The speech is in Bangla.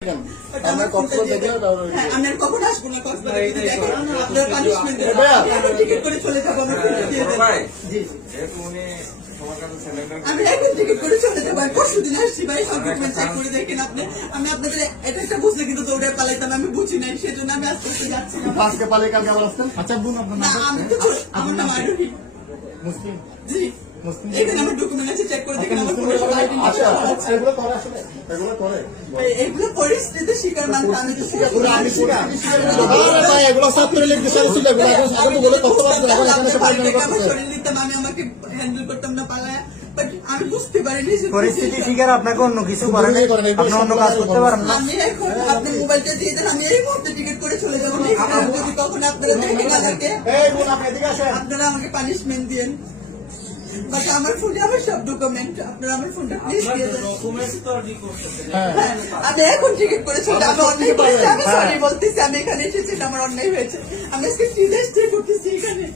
আমি কখন আসবো না আপনার পানিশমেন্ট টিকিট করে চলে যাবো আমি এখন টিকিট করে চলে যাবো পরশু দিন আসছি ভাই সব ডকুমেন্ট চেক করে দেখেন আপনি আমি আপনাদের এটা একটা বুঝলে কিন্তু দৌড়ে পালাইতাম আমি বুঝি নাই সেজন্য আমি আস্তে আস্তে যাচ্ছি আজকে পালাই কালকে আবার আসতেন আচ্ছা বোন আপনার আমি তো আমার নাম আরোহী মুসলিম জি এখানে আমার ডকুমেন্ট আছে চেক করে দেখেন আমার এগুলো পরিস্থিতি শিকার মানুষ আমি তো এগুলো সব করে লিখতে ছিল শরীর নিতাম আমি আমাকে হ্যান্ডেল করতাম না পালায় আমি বুঝতে পারিনি পরিস্থিতি শিকার আপনাকে অন্য কিছু করেন আপনি অন্য কাজ করতে পারেন না আমি এখন আপনি মোবাইলটা দিয়ে দেন আমি এই মুহূর্তে টিকিট করে চলে যাবো যদি কখন আপনারা দেখেন আমাকে আপনারা আমাকে পানিশমেন্ট দিয়েন বাট আমার ফোনে আমার সব ডকুমেন্ট আপনারা আমার ফোনটা প্লিজ দিয়ে দেন আমি এখন টিকিট করে চলে আমি অন্যায় করেছি আমি সরি বলতেছি আমি এখানে এসেছি আমার অন্যায় হয়েছে আমি আজকে 3 ডেজ স্টে করতেছি এখানে